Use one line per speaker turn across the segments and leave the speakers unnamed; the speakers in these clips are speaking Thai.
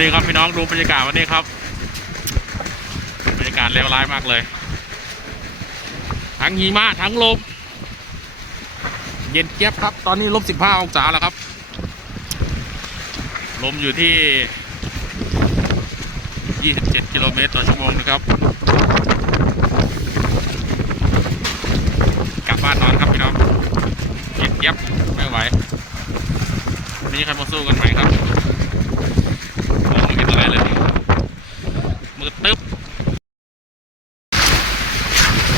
นี่ครับพี่น้องดูบรรยากาศวันนี้ครับ บรรยากาศเลวร้ายมากเลย ทั้งหิมะทั้งลม เย็นเจี๊ยบครับ ตอนนี้ลบสิบห้าองศาแล้วครับ ลมอยู่ที่ 27 กิโลเมตรต่อชั่วโมงนะครับ กลับบ้านนอนครับพี่น้องเย็นเจี๊ยบไม่ไหววันนี้ใครมาสู้กันใหม่ครับมองไม่เห็นอะไรเลย มือตึ๊บ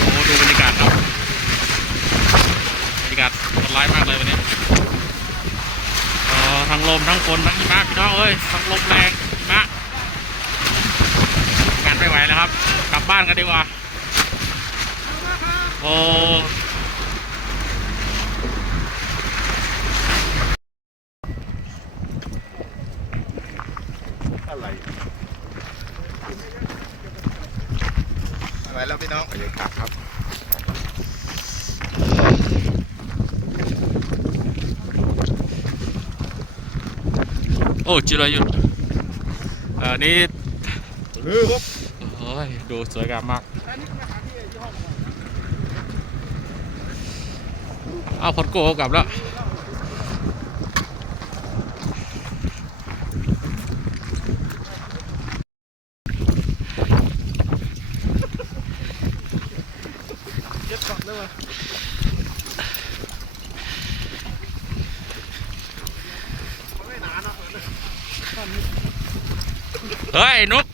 โอ้ดูบรรยากาศครับ บรรยากาศโหดร้ายมากเลยวันนี้เออทั้งลมทั้งฝนทั้งหิมะพี่น้องเอ้ยทั้งลมแรงหิมะงานไม่ไหวแล้วครับ กลับบ้านกันดีกว่า โอ้
อะไรอะไรแล้วพี่น้องบรรยากาศครับ
โอ้จิรายุทธเออนี่
ลือครับ
โอ้ยดูสวยงามมากเอาพอดโกกลับแล้ว
เจ็บก่อนเลยวะ
เฮ้ยนุก